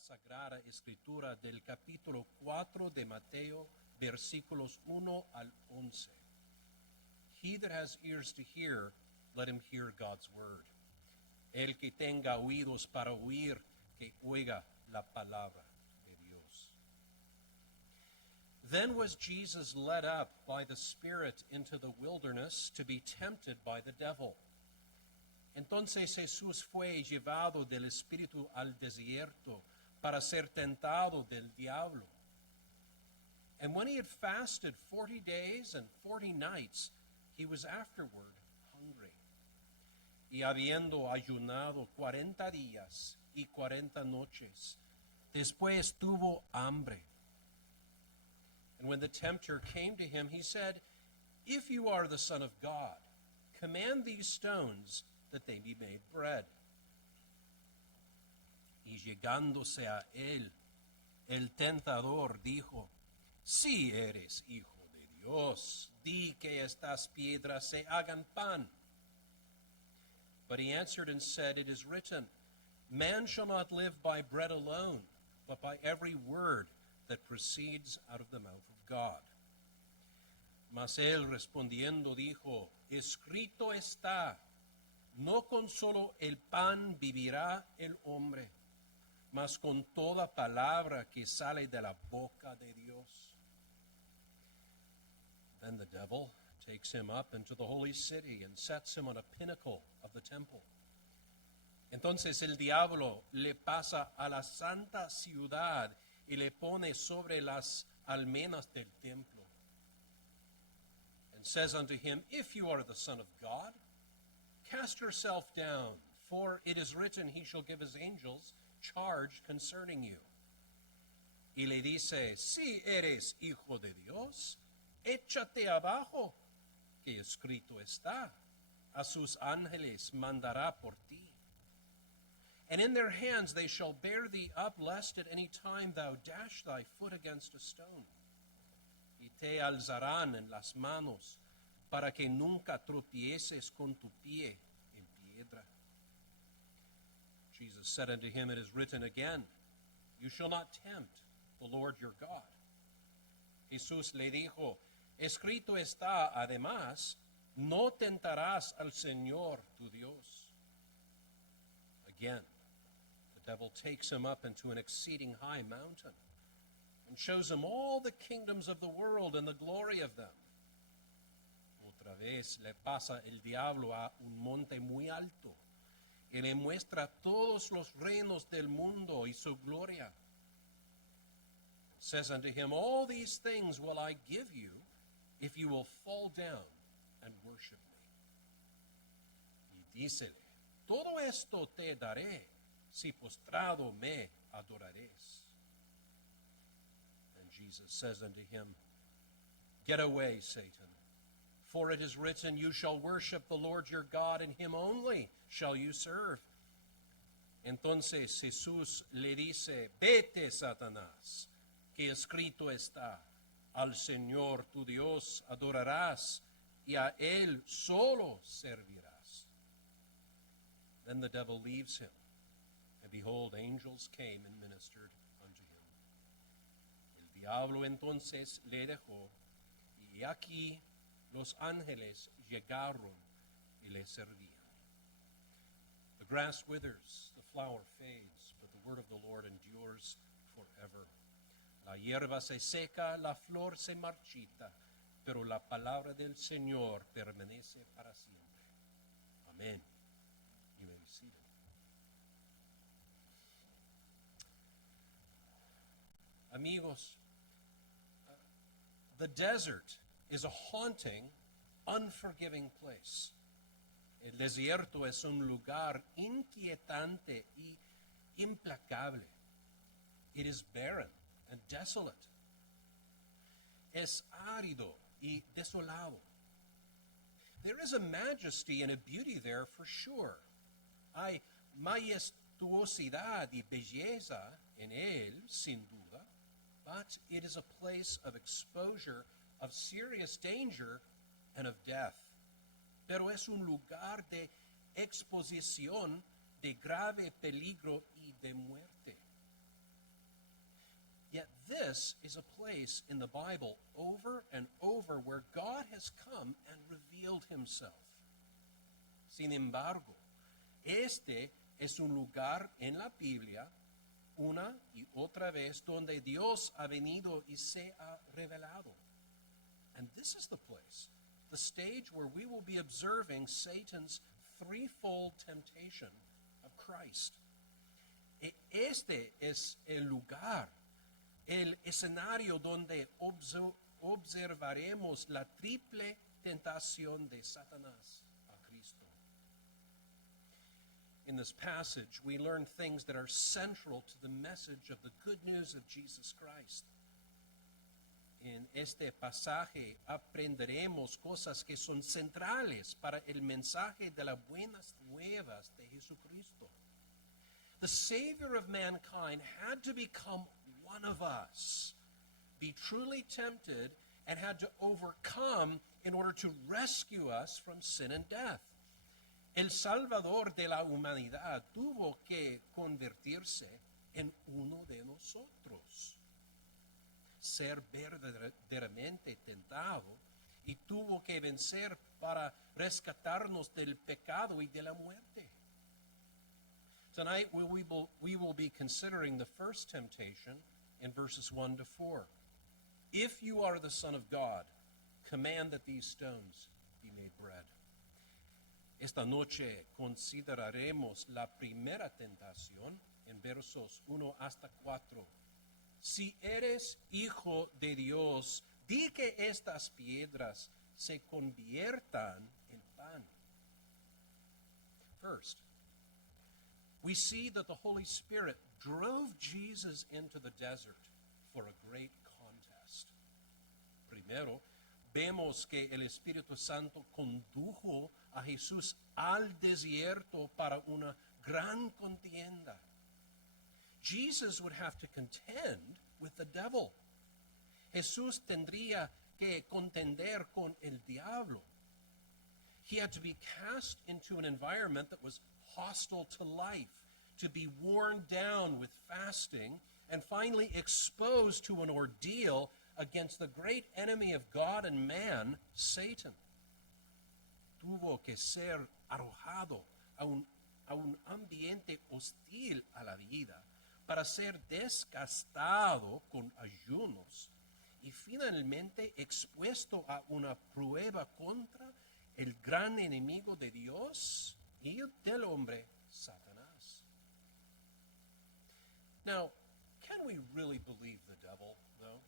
Sagrada Escritura del capítulo 4 de Mateo, versículos 1 al 11. He that has ears to hear, let him hear God's word. El que tenga oídos para oír, que oiga la palabra de Dios. Then was Jesus led up by the Spirit into the wilderness to be tempted by the devil. Entonces Jesús fue llevado del Espíritu al desierto para ser tentado del diablo. And when he had fasted 40 days and 40 nights, he was afterward hungry. Y habiendo ayunado 40 días y 40 noches, después tuvo hambre. And when the tempter came to him, he said, If you are the Son of God, command these stones that they be made bread. Y llegándose a él, el tentador dijo, Si eres hijo de Dios, di que estas piedras se hagan pan. But he answered and said, It is written, Man shall not live by bread alone, but by every word that proceeds out of the mouth of God. Mas él respondiendo dijo, Escrito está, no con solo el pan vivirá el hombre, mas con toda palabra que sale de la boca de Dios. Then the devil takes him up into the holy city and sets him on a pinnacle of the temple. Entonces el diablo le pasa a la santa ciudad y le pone sobre las almenas del templo. And says unto him, If you are the Son of God, cast yourself down, for it is written, He shall give His angels charge concerning you. Y le dice, Si eres hijo de Dios, échate abajo, que escrito está, a sus ángeles mandará por ti. And in their hands they shall bear thee up, lest at any time thou dash thy foot against a stone. Y te alzarán en las manos, para que nunca tropieces con tu pie en piedra. Jesus said unto him, It is written again, You shall not tempt the Lord your God. Jesús le dijo, Escrito está, además, no tentarás al Señor tu Dios. Again, the devil takes him up into an exceeding high mountain and shows him all the kingdoms of the world and the glory of them. Otra vez le pasa el diablo a un monte muy alto y le muestra todos los reinos del mundo y su gloria. Says unto him, All these things will I give you if you will fall down and worship me. Y dícele, Todo esto te daré si postrado me adorares. And Jesus says unto him, Get away, Satan, for it is written, You shall worship the Lord your God, and him only shall you serve. Entonces Jesús le dice, Vete, Satanás, que escrito está, Al Señor tu Dios adorarás, y a Él solo servirás. Then the devil leaves him, and behold, angels came and ministered unto him. El diablo entonces le dejó, y aquí los ángeles llegaron y le servían. The grass withers, the flower fades, but the word of the Lord endures forever. La hierba se seca, la flor se marchita, pero la palabra del Señor permanece para siempre. Amén. You may be seated. Amigos, the desert is a haunting, unforgiving place. El desierto es un lugar inquietante y implacable. It is barren and desolate. Es árido y desolado. There is a majesty and a beauty there for sure. Hay majestuosidad y belleza en él, sin duda, but it is a place of exposure, of serious danger, and of death. Pero es un lugar de exposición, de grave peligro y de muerte. this is a place in the Bible over and over where God has come and revealed himself. Sin embargo, este es un lugar en la Biblia una y otra vez donde Dios ha venido y se ha revelado. And this is the place, the stage where we will be observing Satan's threefold temptation of Christ. Este es el lugar, el escenario donde observaremos la triple tentación de Satanás a Cristo. In this passage, we learn things that are central to the message of the good news of Jesus Christ. En este pasaje aprenderemos cosas que son centrales para el mensaje de las buenas nuevas de Jesucristo. The Savior of mankind had to become one of us, be truly tempted, and had to overcome in order to rescue us from sin and death. El Salvador de la humanidad tuvo que convertirse en uno de nosotros, ser verdaderamente tentado, y tuvo que vencer para rescatarnos del pecado y de la muerte. Tonight we will be considering the first temptation in verses 1 to 4. If you are the Son of God, command that these stones be made bread. Esta noche consideraremos la primera tentación en versos 1 hasta 4. Si eres hijo de Dios, di que estas piedras se conviertan en pan. First, we see that the Holy Spirit drove Jesus into the desert for a great contest. Primero, vemos que el Espíritu Santo condujo a Jesús al desierto para una gran contienda. Jesus would have to contend with the devil. Jesús tendría que contender con el diablo. He had to be cast into an environment that was hostile to life, to be worn down with fasting, and finally exposed to an ordeal against the great enemy of God and man, Satan. Tuvo que ser arrojado a un ambiente hostil a la vida para ser desgastado con ayunos y finalmente expuesto a una prueba contra el gran enemigo de Dios y del hombre, Satanás. Now, can we really believe the devil, though?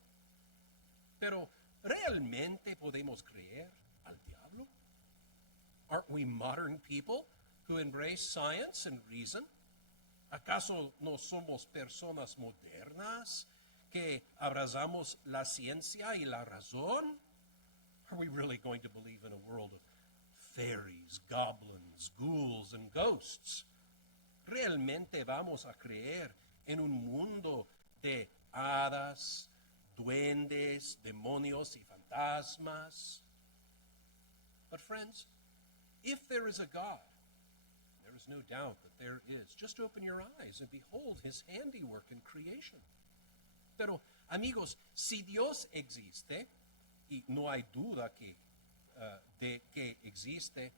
Pero, ¿realmente podemos creer al diablo? Aren't we modern people who embrace science and reason? ¿Acaso no somos personas modernas que abrazamos la ciencia y la razón? Are we really going to believe in a world of fairies, goblins, ghouls, and ghosts? ¿Realmente vamos a creer en un mundo de hadas, duendes, demonios y fantasmas? But friends, if there is a God, there is no doubt that there is. Just open your eyes and behold his handiwork in creation. Pero, amigos, si Dios existe, y no hay duda de que existe,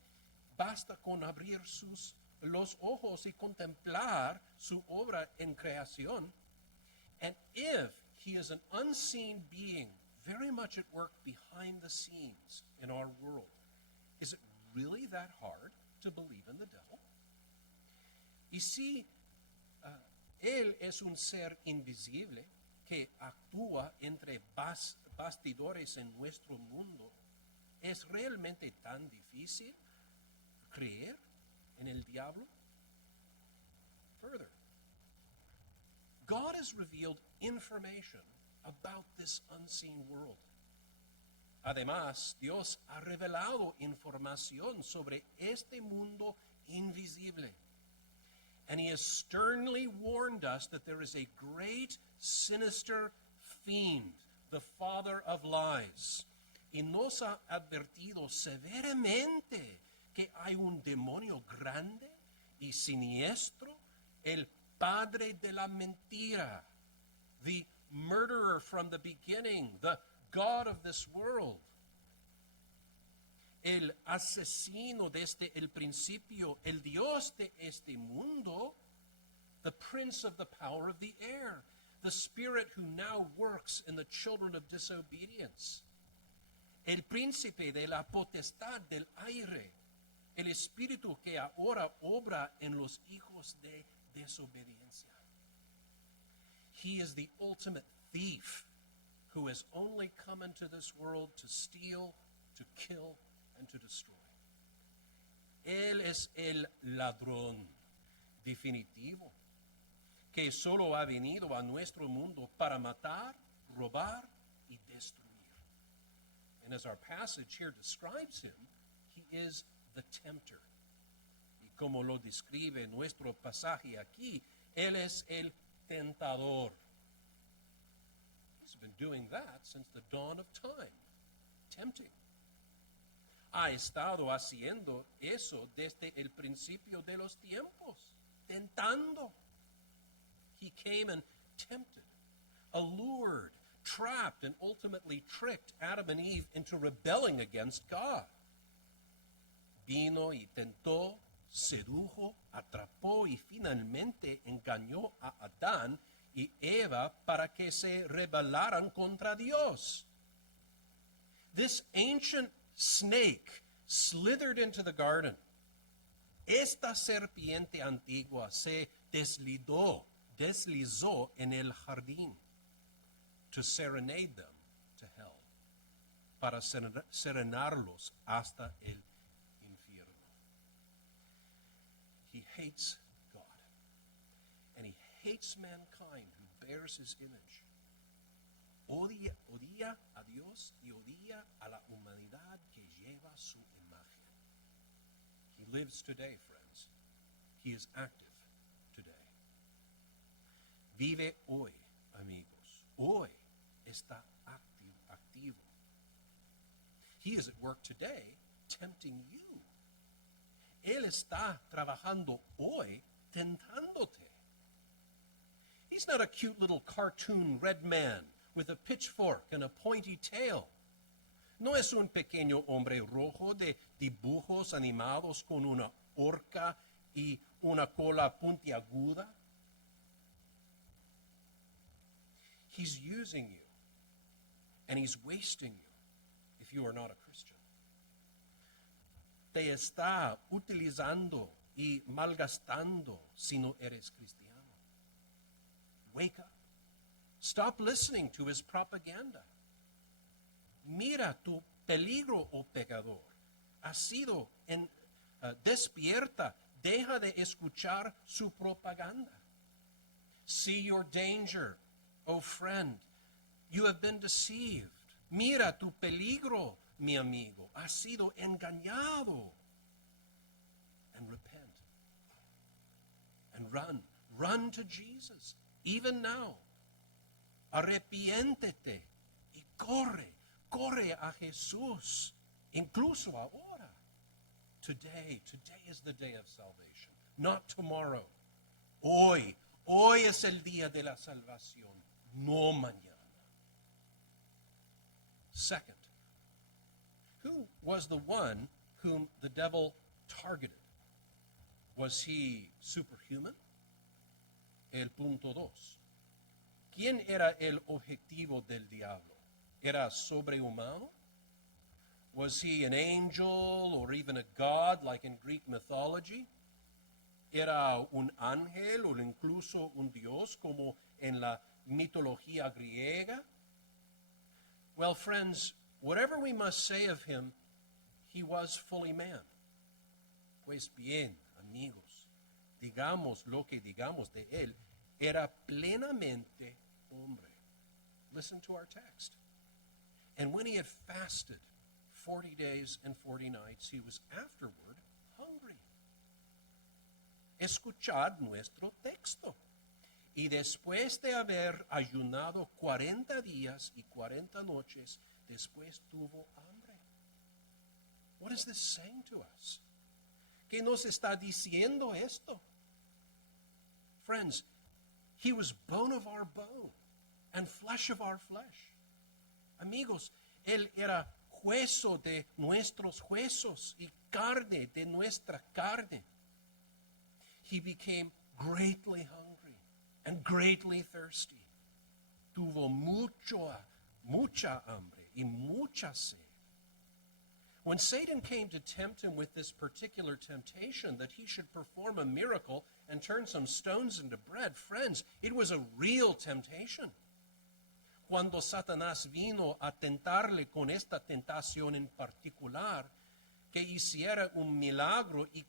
basta con abrir los ojos y contemplar su obra en creación. And if he is an unseen being, very much at work behind the scenes in our world, is it really that hard to believe in the devil? Y si él es un ser invisible que actúa entre bastidores en nuestro mundo, ¿es realmente tan difícil creer en el diablo? Further, God has revealed information about this unseen world. Además, Dios ha revelado información sobre este mundo invisible. And he has sternly warned us that there is a great, sinister fiend, the father of lies. Y nos ha advertido severamente que hay un demonio grande y siniestro, el padre de la mentira, the murderer from the beginning, the God of this world. El asesino desde el principio, el Dios de este mundo, the prince of the power of the air, the spirit who now works in the children of disobedience, el príncipe de la potestad del aire, el espíritu que ahora obra en los hijos de desobediencia. He is the ultimate thief who has only come into this world to steal, to kill, and to destroy. Él es el ladrón definitivo que solo ha venido a nuestro mundo para matar, robar y destruir. And as our passage here describes him, he is the tempter. Y como lo describe nuestro pasaje aquí, él es el tentador. He's been doing that since the dawn of time, tempting. Ha estado haciendo eso desde el principio de los tiempos, tentando. He came and tempted, allured, trapped, and ultimately tricked Adam and Eve into rebelling against God. Vino y tentó, sedujo, atrapó y finalmente engañó a Adán y Eva para que se rebelaran contra Dios. This ancient snake slithered into the garden. Esta serpiente antigua se deslizó en el jardín to serenade them to hell, para serenarlos hasta el infierno. He hates God, and he hates mankind who bears his image. Odia a Dios y odia a la humanidad que lleva su imagen. He lives today, friends. He is active today. Vive hoy, amigos. Hoy está activo. He is at work today, tempting you. Él está trabajando hoy, tentándote. He's not a cute little cartoon red man with a pitchfork and a pointy tail. No es un pequeño hombre rojo de dibujos animados con una horca y una cola puntiaguda. He's using you, and he's wasting you if you are not a Christian. Te está utilizando y malgastando si no eres cristiano. Wake up. Stop listening to his propaganda. Mira tu peligro, oh pecador. Has sido despierta. Deja de escuchar su propaganda. See your danger, oh friend. You have been deceived. Mira tu peligro, mi amigo. Has sido engañado. And repent. And run. Run to Jesus. Even now. Arrepiéntete y corre a Jesús, incluso ahora. Today is the day of salvation, not tomorrow. Hoy es el día de la salvación, no mañana. Second, who was the one whom the devil targeted? Was he superhuman? El punto 2. ¿Quién era el objetivo del diablo? ¿Era sobrehumano? Was he an angel or even a god like in Greek mythology? ¿Era un ángel o incluso un dios como en la mitología griega? Well, friends, whatever we must say of him, he was fully man. Pues bien, amigos, digamos lo que digamos de él, era plenamente hombre. Listen to our text. And when he had fasted 40 days and 40 nights, he was afterward hungry. Escuchad nuestro texto. Y después de haber ayunado 40 días y 40 noches, después tuvo hambre. What is this saying to us? ¿Qué nos está diciendo esto? Friends, he was bone of our bone and flesh of our flesh. Amigos, Él era hueso de nuestros huesos y carne de nuestra carne. He became greatly hungry and greatly thirsty. Tuvo mucha hambre y mucha sed. When Satan came to tempt him with this particular temptation that he should perform a miracle and turn some stones into bread, friends, it was a real temptation. Cuando Satanás vino a tentarle con esta tentación en particular, que hiciera un milagro y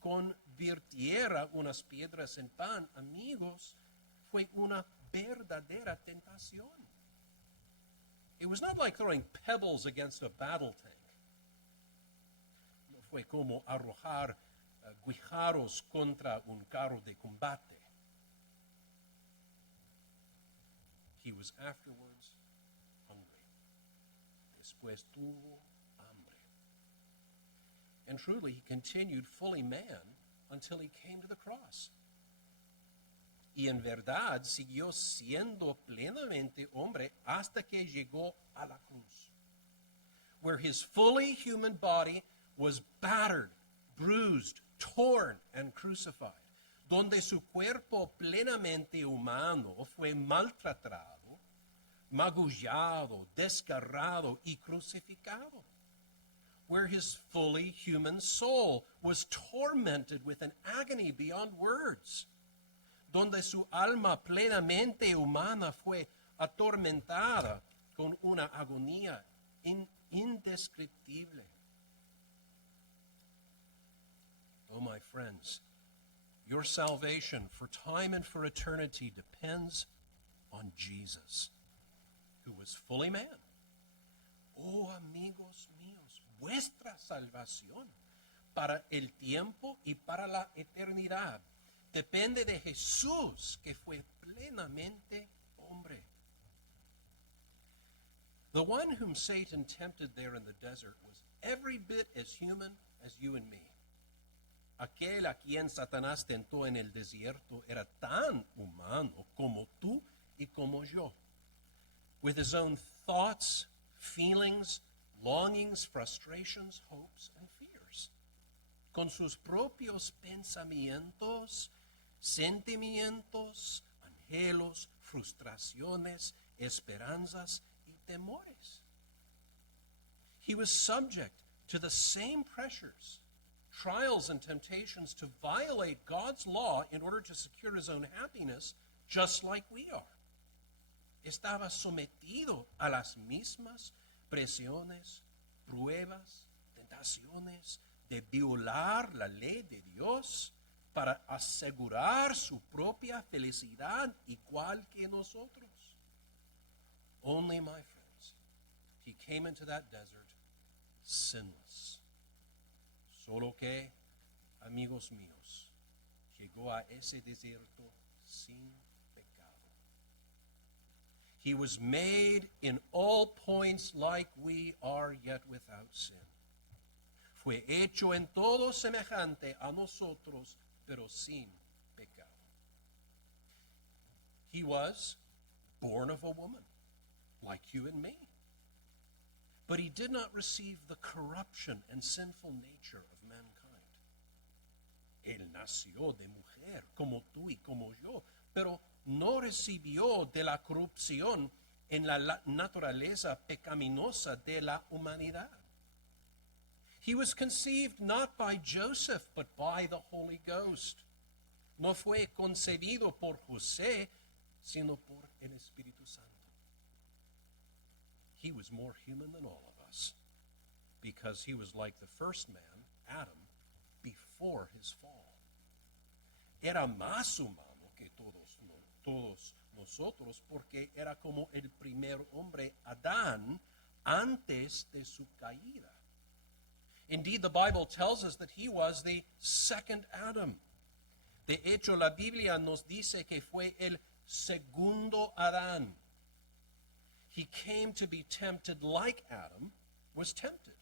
convirtiera unas piedras en pan, amigos, fue una verdadera tentación. It was not like throwing pebbles against a battle tank. No fue como arrojar guijarros contra un carro de combate. He was afterwards hungry. Después tuvo hambre. And truly, he continued fully man until he came to the cross. Y en verdad siguió siendo plenamente hombre hasta que llegó a la cruz, where his fully human body was battered, bruised, torn, and crucified, donde su cuerpo plenamente humano fue maltratado, magullado, desgarrado y crucificado, where his fully human soul was tormented with an agony beyond words, donde su alma plenamente humana fue atormentada con una agonía indescriptible. Oh, my friends, your salvation for time and for eternity depends on Jesus, who was fully man. Oh, amigos míos, vuestra salvación para el tiempo y para la eternidad depende de Jesús, que fue plenamente hombre. The one whom Satan tempted there in the desert was every bit as human as you and me. Aquel a quien Satanás tentó en el desierto era tan humano como tú y como yo, with his own thoughts, feelings, longings, frustrations, hopes, and fears, con sus propios pensamientos, sentimientos, anhelos, frustraciones, esperanzas y temores. He was subject to the same pressures, trials, and temptations to violate God's law in order to secure his own happiness, just like we are. Estaba sometido a las mismas presiones, pruebas, tentaciones de violar la ley de Dios para asegurar su propia felicidad igual que nosotros. Only, my friends, he came into that desert sinless. Solo que, amigos míos, llegó a ese desierto sin pecado. He was made in all points like we are, yet without sin. Fue hecho en todo semejante a nosotros, pero sin pecado. He was born of a woman, like you and me. But he did not receive the corruption and sinful nature of mankind. Él nació de mujer, como tú y como yo, pero no recibió de la corrupción en la naturaleza pecaminosa de la humanidad. He was conceived not by Joseph, but by the Holy Ghost. No fue concebido por José, sino por el Espíritu Santo. He was more human than all of us, because he was like the first man, Adam, before his fall. Era más humano que todos nosotros, porque era como el primer hombre, Adán, antes de su caída. Indeed, the Bible tells us that he was the second Adam. De hecho, la Biblia nos dice que fue el segundo Adán. He came to be tempted like Adam was tempted.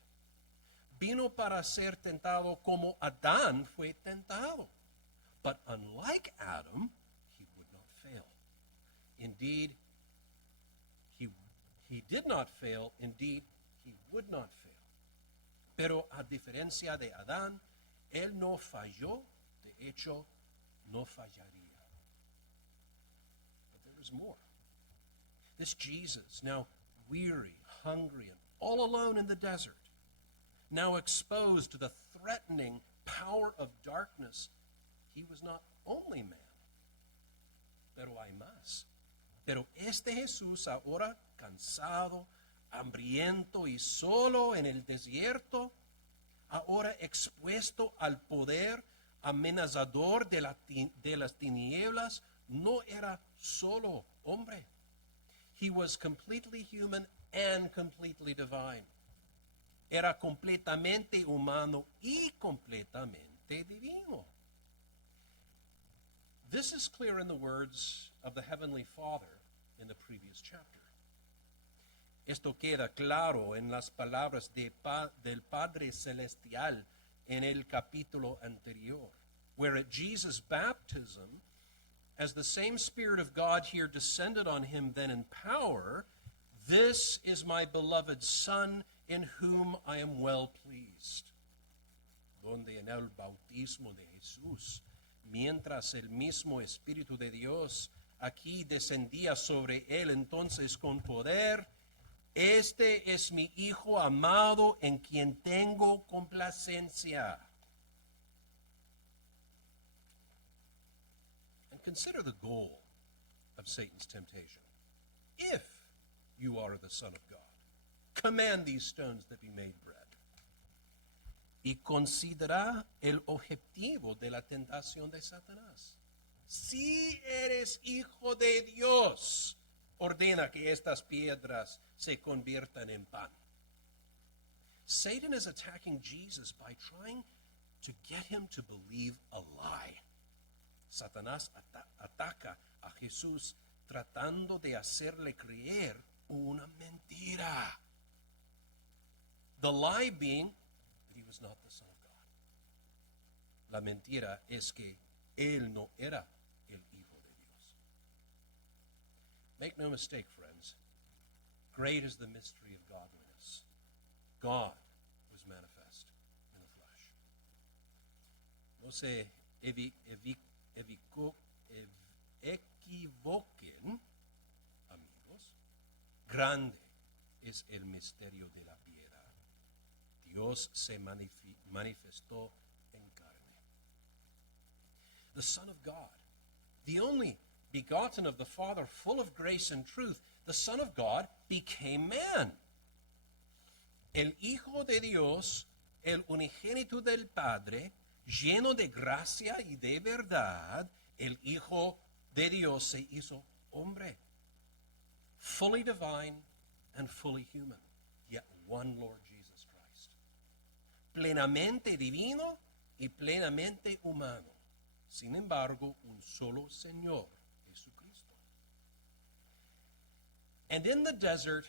Vino para ser tentado como Adán fue tentado. But unlike Adam, he would not fail. Indeed, did not fail. Indeed, he would not fail. Pero a diferencia de Adán, él no falló. De hecho, no fallaría. But there is more. This Jesus, now weary, hungry, and all alone in the desert, now exposed to the threatening power of darkness, he was not only man, pero hay más. Pero este Jesús, ahora cansado, hambriento y solo en el desierto, ahora expuesto al poder amenazador de las tinieblas, no era solo hombre. He was completely human and completely divine. Era completamente humano y completamente divino. This is clear in the words of the Heavenly Father in the previous chapter. Esto queda claro en las palabras del Padre Celestial en el capítulo anterior, where at Jesus' baptism, as the same Spirit of God here descended on him then in power, this is my beloved Son in whom I am well pleased. Donde en el bautismo de Jesús, mientras el mismo Espíritu de Dios aquí descendía sobre él entonces con poder, este es mi Hijo amado en quien tengo complacencia. And consider the goal of Satan's temptation. If you are the Son of God, command these stones that be made bread. Y considera el objetivo de la tentación de Satanás. Si eres hijo de Dios, ordena que estas piedras se conviertan en pan. Satan is attacking Jesus by trying to get him to believe a lie. Satanás ataca a Jesús tratando de hacerle creer una mentira. The lie being that he was not the Son of God. La mentira es que él no era el Hijo de Dios. Make no mistake, friends. Great is the mystery of godliness. God was manifest in the flesh. No se equivoquen, amigos. Grande es el misterio de la piedad. Dios se manifestó en carne. The Son of God, the only begotten of the Father, full of grace and truth, the Son of God became man. El Hijo de Dios, el unigénito del Padre, lleno de gracia y de verdad, el Hijo de Dios se hizo hombre. Fully divine and fully human, yet one Lord Jesus Christ. Plenamente divino y plenamente humano. Sin embargo, un solo Señor, Jesucristo. And in the desert,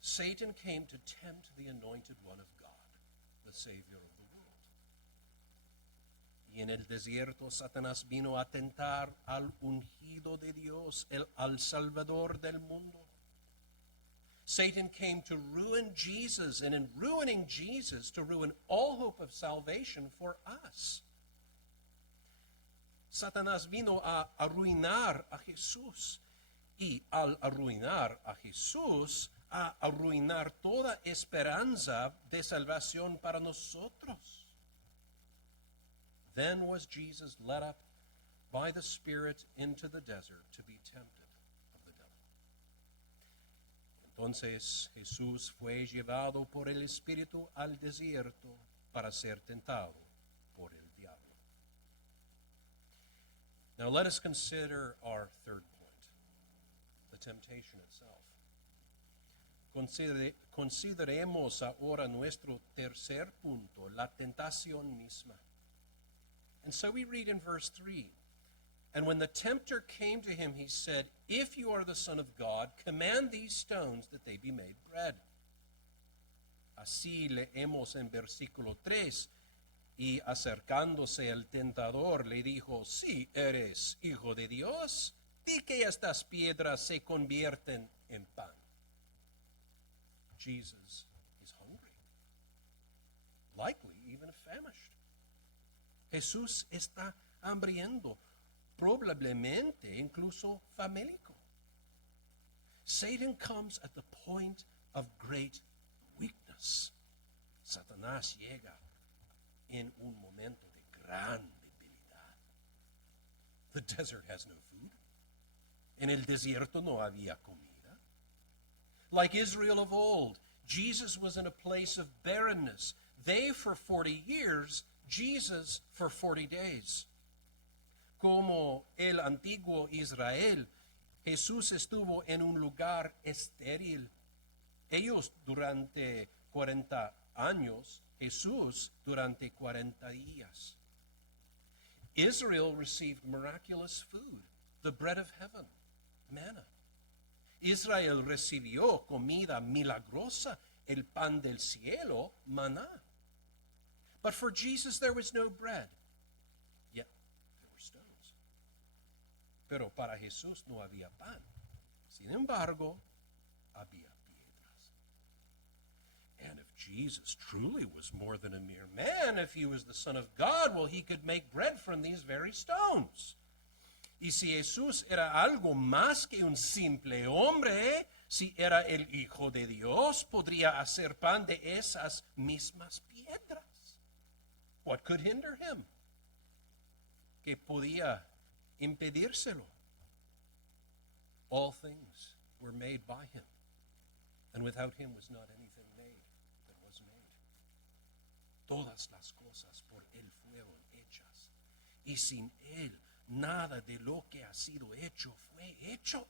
Satan came to tempt the anointed one of God, the Savior of the world. Y en el desierto, Satanás vino a tentar al ungido de Dios, al Salvador del mundo. Satan came to ruin Jesus, and in ruining Jesus, to ruin all hope of salvation for us. Satanás vino a arruinar a Jesús, y al arruinar a Jesús, a arruinar toda esperanza de salvación para nosotros. Then was Jesus led up by the Spirit into the desert to be tempted of the devil. Entonces Jesús fue llevado por el Espíritu al desierto para ser tentado por el diablo. Now let us consider our third point, the temptation itself. Consideremos ahora nuestro tercer punto, la tentación misma. And so we read in verse 3, and when the tempter came to him, he said, if you are the Son of God, command these stones that they be made bread. Así leemos en versículo 3, y acercándose el tentador le dijo, si eres hijo de Dios, di que estas piedras se convierten en pan. Jesus is hungry, likely even famished. Jesús está hambriento, probablemente incluso famélico. Satan comes at the point of great weakness. Satanás llega en un momento de gran debilidad. The desert has no food. En el desierto no había comida. Like Israel of old, Jesus was in a place of barrenness. They for 40 years, Jesus for 40 days. Como el antiguo Israel, Jesús estuvo en un lugar estéril. Ellos durante 40 años, Jesús durante 40 días. Israel received miraculous food, the bread of heaven, manna. Israel recibió comida milagrosa, el pan del cielo, maná. But for Jesus there was no bread, yet there were stones. Pero para Jesús no había pan. Sin embargo, había piedras. And if Jesus truly was more than a mere man, if he was the Son of God, well, he could make bread from these very stones. Y si Jesús era algo más que un simple hombre, si era el Hijo de Dios, podría hacer pan de esas mismas piedras. What could hinder him? ¿Qué podía impedírselo? All things were made by him, and without him was not anything made that was made. Todas las cosas por él fueron hechas, y sin él nada de lo que ha sido hecho fue hecho.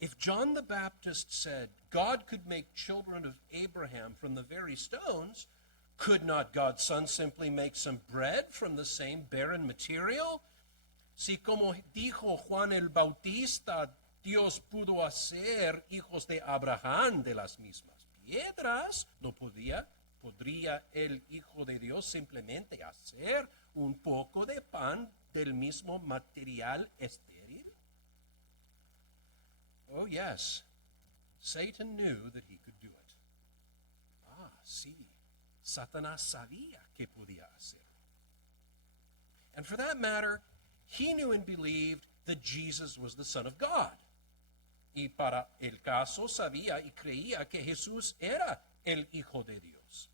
If John the Baptist said God could make children of Abraham from the very stones, could not God's Son simply make some bread from the same barren material? Si como dijo Juan el Bautista, Dios pudo hacer hijos de Abraham de las mismas piedras, ¿no podría el Hijo de Dios simplemente hacer un poco de pan del mismo material estéril? Oh yes, Satan knew that he could do it. Ah, sí, Satanás sabía que podía hacerlo. And for that matter, he knew and believed that Jesus was the Son of God. Y para el caso sabía y creía que Jesús era el Hijo de Dios.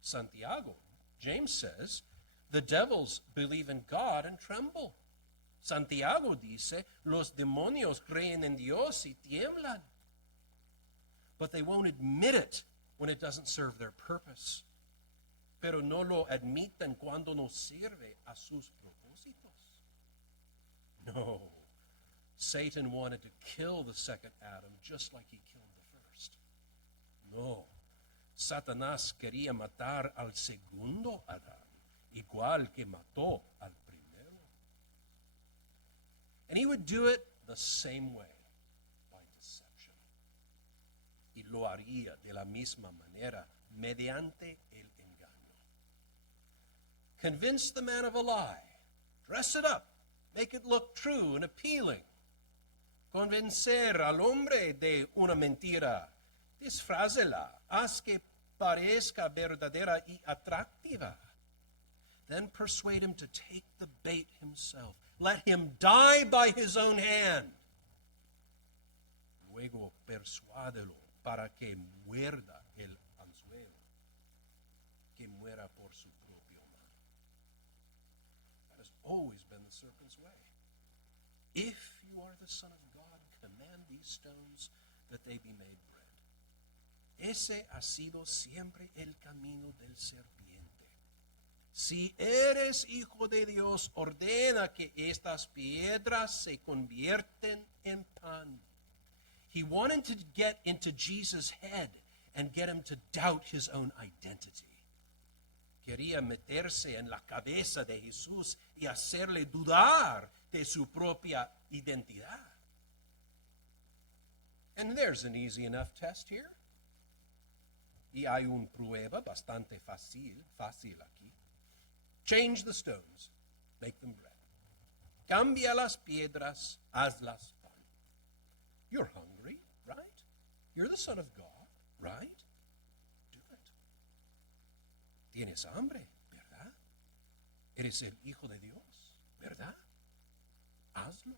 Santiago, James says, the devils believe in God and tremble. Santiago dice, los demonios creen en Dios y tiemblan. But they won't admit it when it doesn't serve their purpose. Pero no lo admiten cuando no sirve a sus propósitos. No, Satan wanted to kill the second Adam just like he killed the first. No, Satanás quería matar al segundo Adán, igual que mató al primero. And he would do it the same way, by deception. Y lo haría de la misma manera, mediante el engaño. Convince the man of a lie. Dress it up. Make it look true and appealing. Convencer al hombre de una mentira. Disfrázela. Haz que parezca verdadera y atractiva. Then persuade him to take the bait himself. Let him die by his own hand. Luego persuádelo para que muerda el anzuelo, que muera por su propia mano. That has always been the serpent's way. If you are the Son of God, command these stones that they be made bread. Ese ha sido siempre el camino del serpiente. Si eres hijo de Dios, ordena que estas piedras se convierten en pan. He wanted to get into Jesus' head and get him to doubt his own identity. Quería meterse en la cabeza de Jesús y hacerle dudar de su propia identidad. And there's an easy enough test here. Y hay una prueba bastante fácil aquí. Change the stones, make them bread. Cambia las piedras, hazlas pan. You're hungry, right? You're the Son of God, right? Do it. Tienes hambre, ¿verdad? Eres el Hijo de Dios, ¿verdad? Hazlo.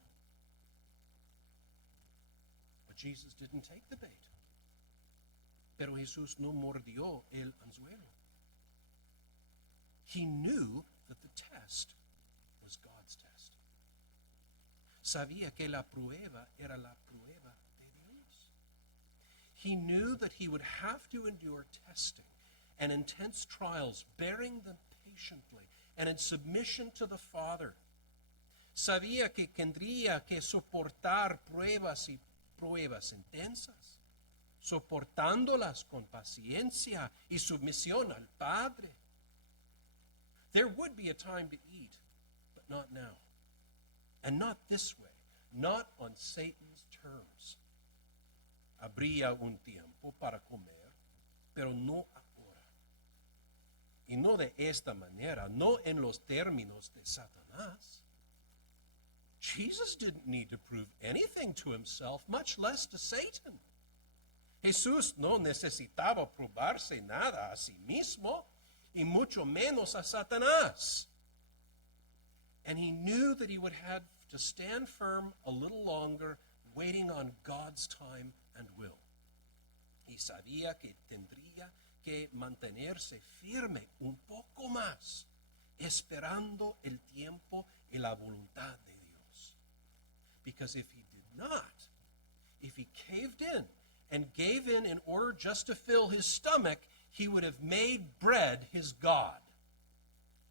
But Jesus didn't take the bait. Pero Jesús no mordió el anzuelo. He knew that the test was God's test. Sabía que la prueba era la prueba de Dios. He knew that he would have to endure testing and intense trials, bearing them patiently and in submission to the Father. Sabía que tendría que soportar pruebas y pruebas intensas, soportándolas con paciencia y sumisión al Padre. There would be a time to eat, but not now. And not this way, not on Satan's terms. Habría un tiempo para comer, pero no ahora. Y no de esta manera, no en los términos de Satanás. Jesus didn't need to prove anything to himself, much less to Satan. Jesús no necesitaba probarse nada a sí mismo, y mucho menos a Satanás. And he knew that he would have to stand firm a little longer, waiting on God's time and will. Y sabía que tendría que mantenerse firme un poco más, esperando el tiempo y la voluntad de Dios. Because if he did not, if he caved in and gave in order just to fill his stomach, he would have made bread his God.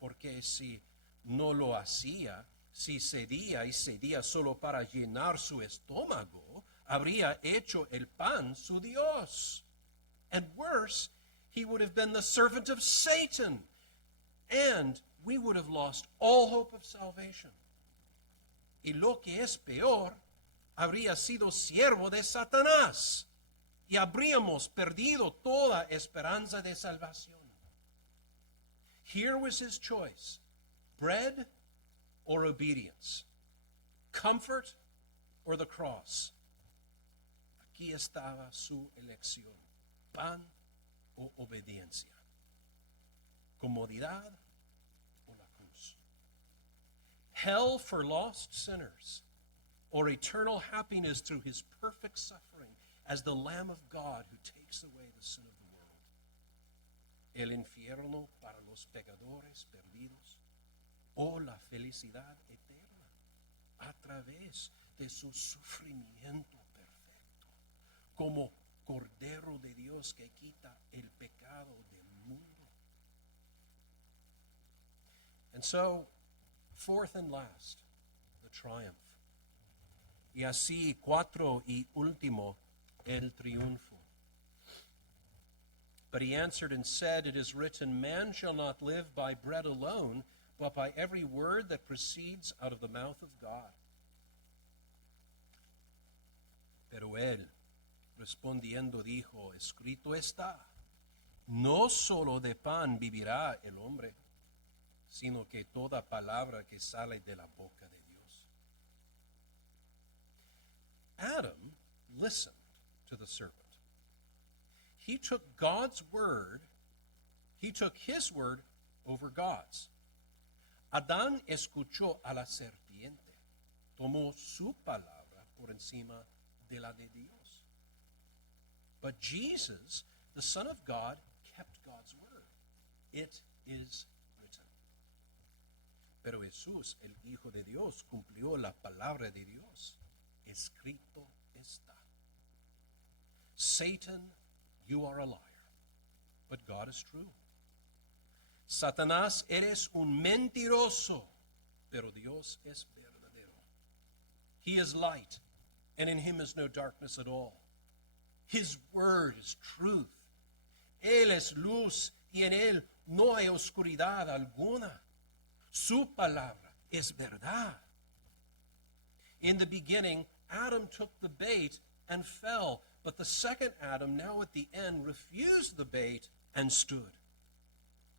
Porque si no lo hacía, si cedía y cedía solo para llenar su estómago, habría hecho el pan su Dios. And worse, he would have been the servant of Satan, and we would have lost all hope of salvation. Y lo que es peor, habría sido siervo de Satanás, y habríamos perdido toda esperanza de salvación. Here was his choice: bread or obedience, comfort or the cross. Aquí estaba su elección: pan o obediencia, comodidad o la cruz, hell for lost sinners, or eternal happiness through his perfect suffering as the Lamb of God who takes away the sin of the world. El infierno para los pecadores perdidos, o la felicidad eterna a través de su sufrimiento perfecto, como Cordero de Dios que quita el pecado del mundo. And so, fourth and last, the triumph. Y así, cuatro y último, el triunfo. But he answered and said, "It is written, man shall not live by bread alone, but by every word that proceeds out of the mouth of God." Pero él, respondiendo, dijo, escrito está, no solo de pan vivirá el hombre, sino que toda palabra que sale de la boca de Dios. Adam listened to the serpent. He took God's word, he took his word over God's. Adán escuchó a la serpiente, tomó su palabra por encima de la de Dios. But Jesus, the Son of God, kept God's word. It is written. Pero Jesús, el Hijo de Dios, cumplió la palabra de Dios. Escrito está. Satan, you are a liar, but God is true. Satanás, eres un mentiroso, pero Dios es verdadero. He is light, and in him is no darkness at all. His word is truth. Él es luz, y en él no hay oscuridad alguna. Su palabra es verdad. In the beginning, Adam took the bait and fell, but the second Adam, now at the end, refused the bait and stood.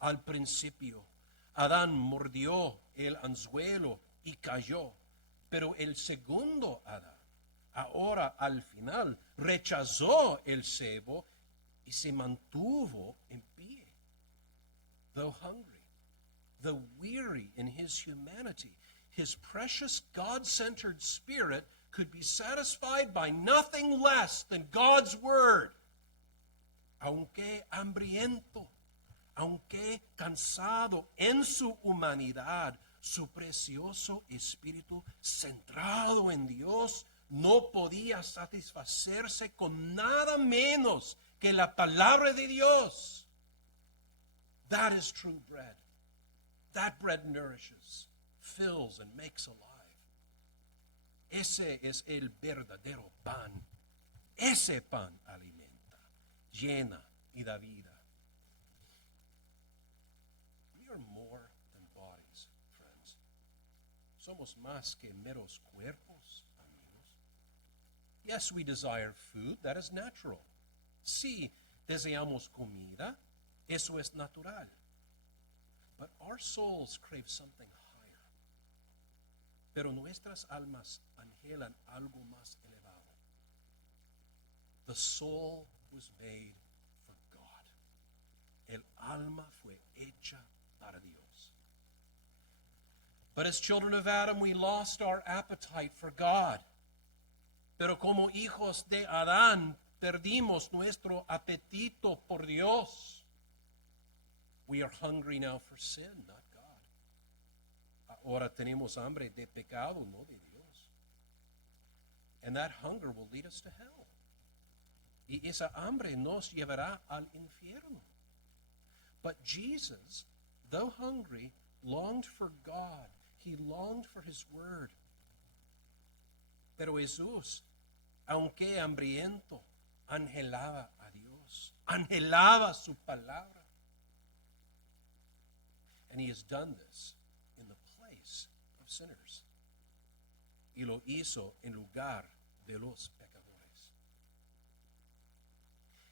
Al principio, Adán mordió el anzuelo y cayó, pero el segundo Adán Ahora, al final, rechazó el cebo y se mantuvo en pie. Though hungry, though weary in his humanity, his precious God-centered spirit could be satisfied by nothing less than God's word. Aunque hambriento, aunque cansado en su humanidad, su precioso espíritu centrado en Dios no podía satisfacerse con nada menos que la palabra de Dios. That is true bread. That bread nourishes, fills, and makes alive. Ese es el verdadero pan. Ese pan alimenta, llena y da vida. We are more than bodies, friends. Somos más que meros cuerpos, amigos. Yes, we desire food. That is natural. Sí, deseamos comida. Eso es natural. But our souls crave something higher. Pero nuestras almas anhelan algo más elevado. The soul was made for God. El alma fue hecha para Dios. But as children of Adam, we lost our appetite for God. Pero como hijos de Adán, perdimos nuestro apetito por Dios. We are hungry now for sin, not God. Ahora tenemos hambre de pecado, no de Dios. And that hunger will lead us to hell. Y esa hambre nos llevará al infierno. But Jesus, though hungry, longed for God. He longed for his word. Pero Jesús, aunque hambriento, anhelaba a Dios. Anhelaba su palabra. And he has done this in the place of sinners. Y lo hizo en lugar de los pecadores.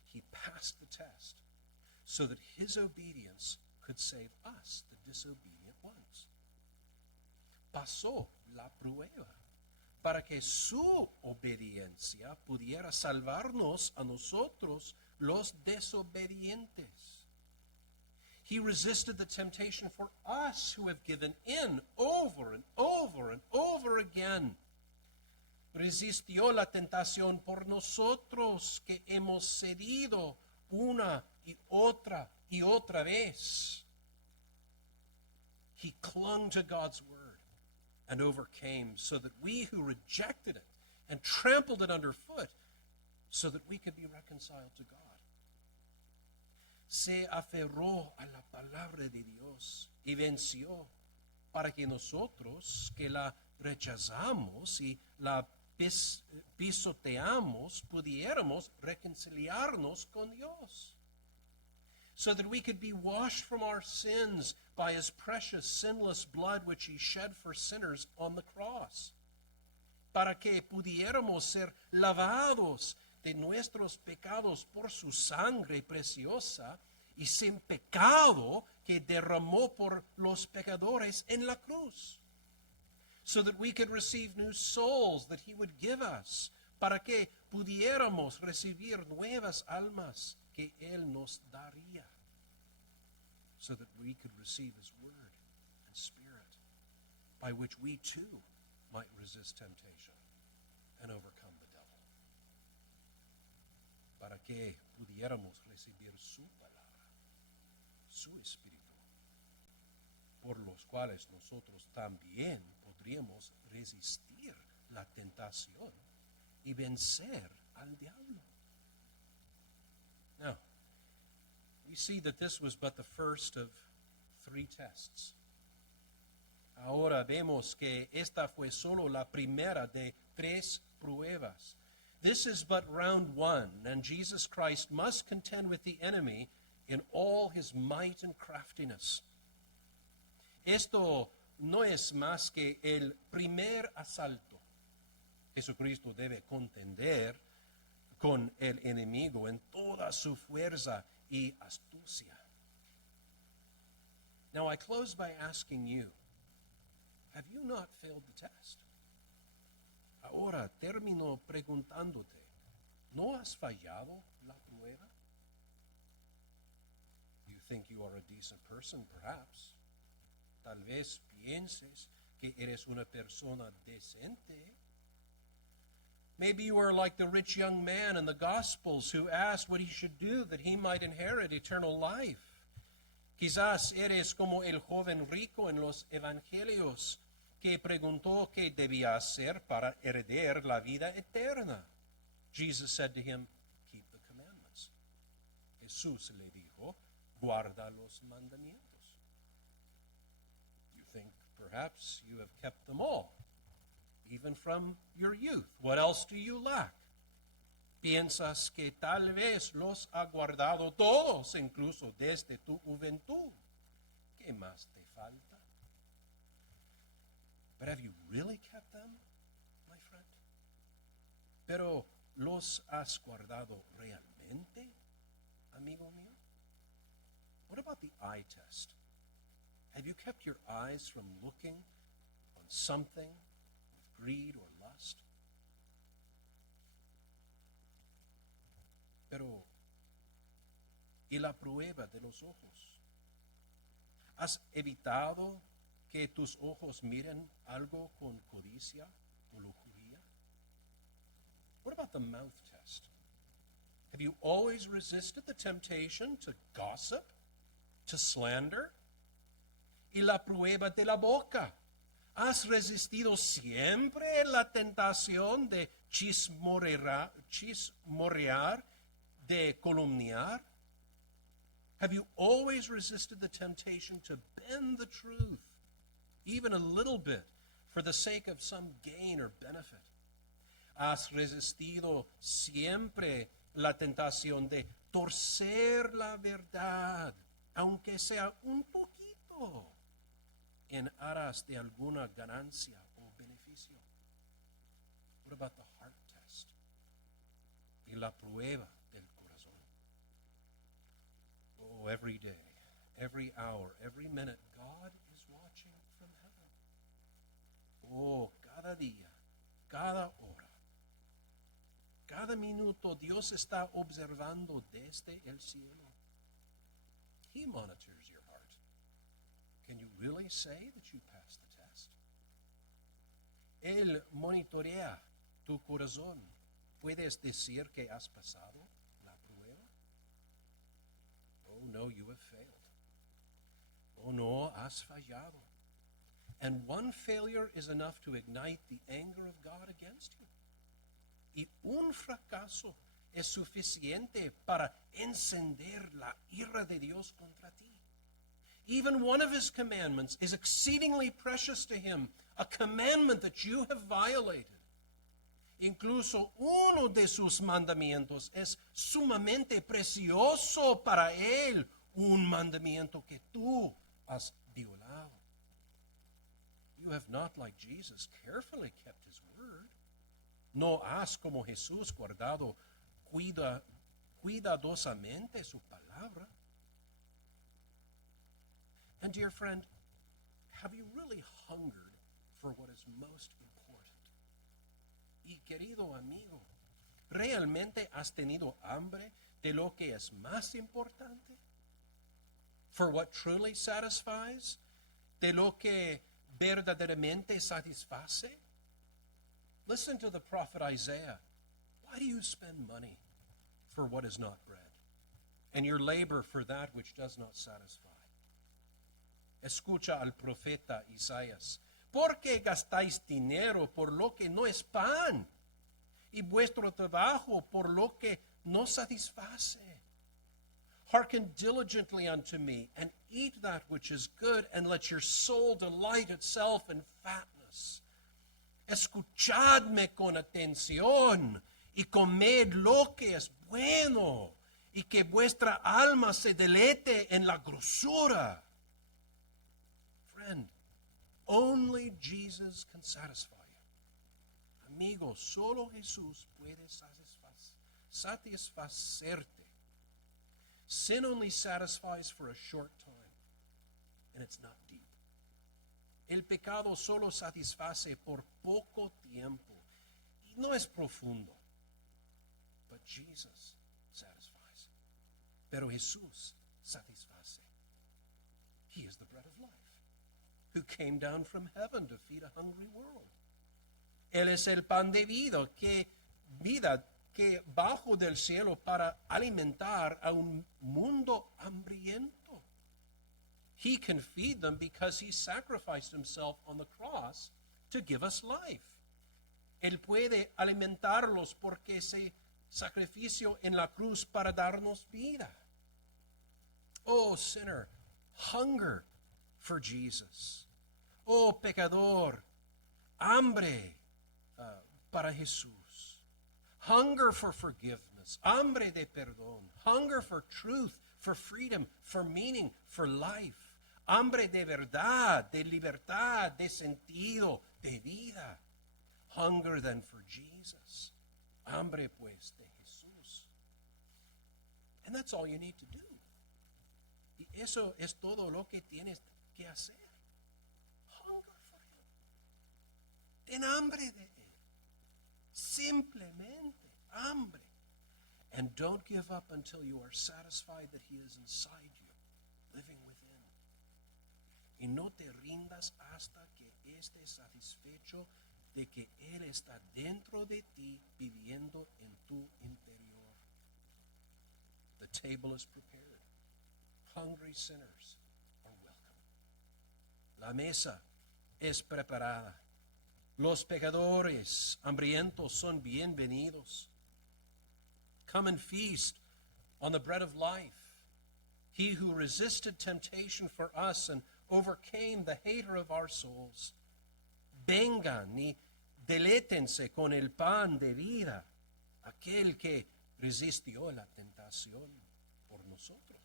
He passed the test so that his obedience could save us, the disobedient ones. Pasó la prueba para que su obediencia pudiera salvarnos a nosotros, los desobedientes. He resisted the temptation for us who have given in over and over and over again. Resistió la tentación por nosotros que hemos cedido una y otra vez. He clung to God's word and overcame so that we who rejected it and trampled it underfoot, so that we could be reconciled to God. Se aferró a la palabra de Dios y venció para que nosotros que la rechazamos y la pisoteamos pudiéramos reconciliarnos con Dios. So that we could be washed from our sins by his precious sinless blood which he shed for sinners on the cross. Para que pudiéramos ser lavados de nuestros pecados por su sangre preciosa y sin pecado que derramó por los pecadores en la cruz. So that we could receive new souls that he would give us, para que pudiéramos recibir nuevas almas que él nos daría. So that we could receive his word and spirit, by which we too might resist temptation and overcome the devil. Para que pudiéramos recibir su palabra, su espíritu, por los cuales nosotros también podríamos resistir la tentación y vencer al diablo. Now, we see that this was but the first of 3 tests. Ahora vemos que esta fue solo la primera de 3 pruebas. This is but round 1, and Jesus Christ must contend with the enemy in all his might and craftiness. Esto no es más que el primer asalto. Jesucristo debe contender con el enemigo en toda su fuerza y astucia. Now I close by asking you, have you not failed the test? Ahora ahora termino preguntándote, ¿no has fallado la prueba? You think you are a decent person, perhaps. Tal vez pienses que eres una persona decente. Maybe you are like the rich young man in the Gospels who asked what he should do that he might inherit eternal life. Quizás eres como el joven rico en los evangelios que preguntó qué debía hacer para heredar la vida eterna. Jesus said to him, keep the commandments. Jesús le dijo, guarda los mandamientos. You think perhaps you have kept them all, even from your youth. What else do you lack? Piensas que tal vez los ha guardado todos, incluso desde tu juventud. ¿Qué más te falta? But have you really kept them, my friend? Pero ¿los has guardado realmente, amigo mío? What about the eye test? Have you kept your eyes from looking on something with greed or lust? Pero, ¿y la prueba de los ojos? ¿Has evitado que tus ojos miren algo con codicia o lujuria? What about the mouth test? Have you always resisted the temptation to gossip, to slander? ¿Y la prueba de la boca? ¿Has resistido siempre la tentación de chismorrear, de calumniar? Have you always resisted the temptation to bend the truth, even a little bit, for the sake of some gain or benefit? ¿Has resistido siempre la tentación de torcer la verdad, aunque sea un poquito, en aras de alguna ganancia o beneficio? What about the heart test? Y la prueba del corazón. Oh, every day, every hour, every minute, God is watching from heaven. Oh, cada día, cada hora, cada minuto, Dios está observando desde el cielo. He monitors your heart. Can you really say that you passed the test? Él monitorea tu corazón. ¿Puedes decir que has pasado la prueba? Oh, no, you have failed. Oh, no, has fallado. And one failure is enough to ignite the anger of God against you. Y un fracaso es suficiente para encender la ira de Dios contra ti. Even one of his commandments is exceedingly precious to him, a commandment that you have violated. Incluso uno de sus mandamientos es sumamente precioso para él, un mandamiento que tú has violado. You have not, like Jesus, carefully kept his word. No has, como Jesús, guardado cuidadosamente su palabra. And dear friend, have you really hungered for what is most important? Y querido amigo, ¿realmente has tenido hambre de lo que es más importante? For what truly satisfies? ¿De lo que verdaderamente satisface? Listen to the prophet Isaiah. Why do you spend money for what is not bread, and your labor for that which does not satisfy? Escucha al profeta Isaías. ¿Por qué gastáis dinero por lo que no es pan, y vuestro trabajo por lo que no satisface? Hearken diligently unto me, and eat that which is good, and let your soul delight itself in fatness. Escuchadme con atención, y comed lo que es bueno, y que vuestra alma se deleite en la grosura. Friend, only Jesus can satisfy you. Amigo, solo Jesús puede satisfacerte. Sin only satisfies for a short time, and it's not deep. El pecado solo satisface por poco tiempo. no es profundo. But Jesus satisfies. Pero Jesús satisface. He is the bread of life, who came down from heaven to feed a hungry world. Él es el pan de vida que bajó del cielo para alimentar a un mundo hambriento. He can feed them because he sacrificed himself on the cross to give us life. Él puede alimentarlos porque se sacrificio en la cruz para darnos vida. Oh, sinner, hunger for Jesus. Oh, pecador, hambre para Jesús. Hunger for forgiveness, hambre de perdón, hunger for truth, for freedom, for meaning, for life. Hambre de verdad, de libertad, de sentido, de vida. Hunger then for Jesus. Hambre pues de Jesús. And that's all you need to do. Y eso es todo lo que tienes que hacer. Hunger for Him. Ten hambre de Él. Simplemente hambre. And don't give up until you are satisfied that He is inside you, living within. Y no te rindas hasta que estés satisfecho de que Él está dentro de ti, viviendo en tu interior. The table is prepared. Hungry sinners are welcome. La mesa es preparada. Los pecadores hambrientos son bienvenidos. Come and feast on the bread of life. He who resisted temptation for us and overcame the hater of our souls. Vengan y delétense con el pan de vida, aquel que resistió la tentación por nosotros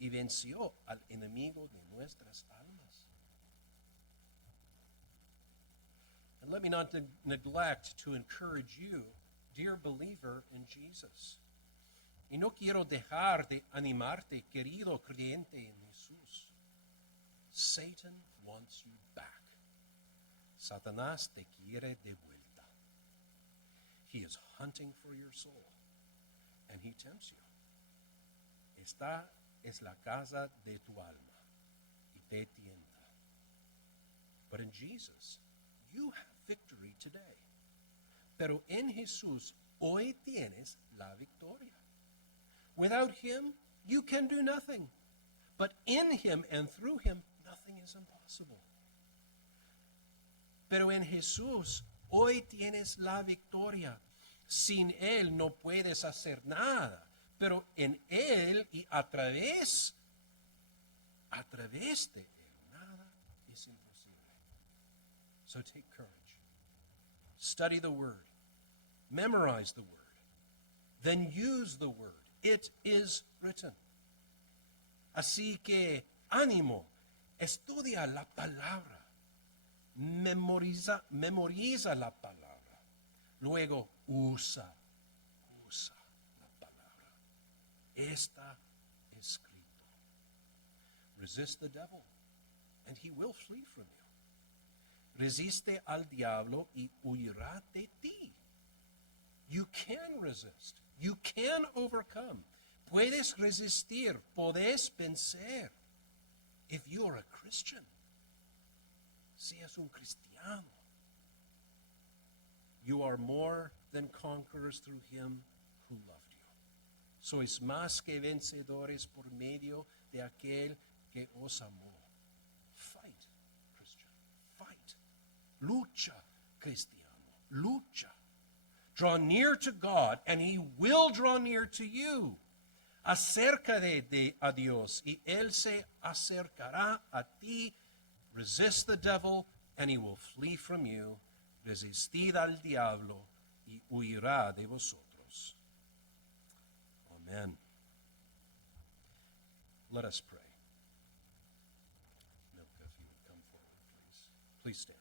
y venció al enemigo de nuestras almas. And let me not neglect to encourage you, dear believer in Jesus. Y no quiero dejar de animarte, querido creyente en Jesús. Satan wants you back. Satanás te quiere de vuelta. He is hunting for your soul, and he tempts you. Esta es la casa de tu alma, y te tienta. But in Jesus, you have victory today. Pero en Jesús, hoy tienes la victoria. Without Him, you can do nothing. But in Him and through Him, nothing is impossible. Pero en Jesús, hoy tienes la victoria. Sin Él no puedes hacer nada. Pero en Él y a través de Él, nada es imposible. So take courage. Study the Word. Memorize the Word. Then use the Word. It is written. Así que ánimo, estudia la palabra, memoriza la palabra, luego usa la palabra. Está escrito. Resist the devil, and he will flee from you. Resiste al diablo y huirá de ti. You can resist. You can overcome. Puedes resistir. Podés vencer. If you are a Christian, seas un cristiano, you are more than conquerors through Him who loved you. Sois más que vencedores por medio de aquel que os amó. Fight, Christian. Fight. Lucha, cristiano. Lucha. Draw near to God, and He will draw near to you. Acércate a Dios, y Él se acercará a ti. Resist the devil, and he will flee from you. Resistid al diablo, y huirá de vosotros. Amen. Let us pray. Milka, if you would come forward, please. Please stand.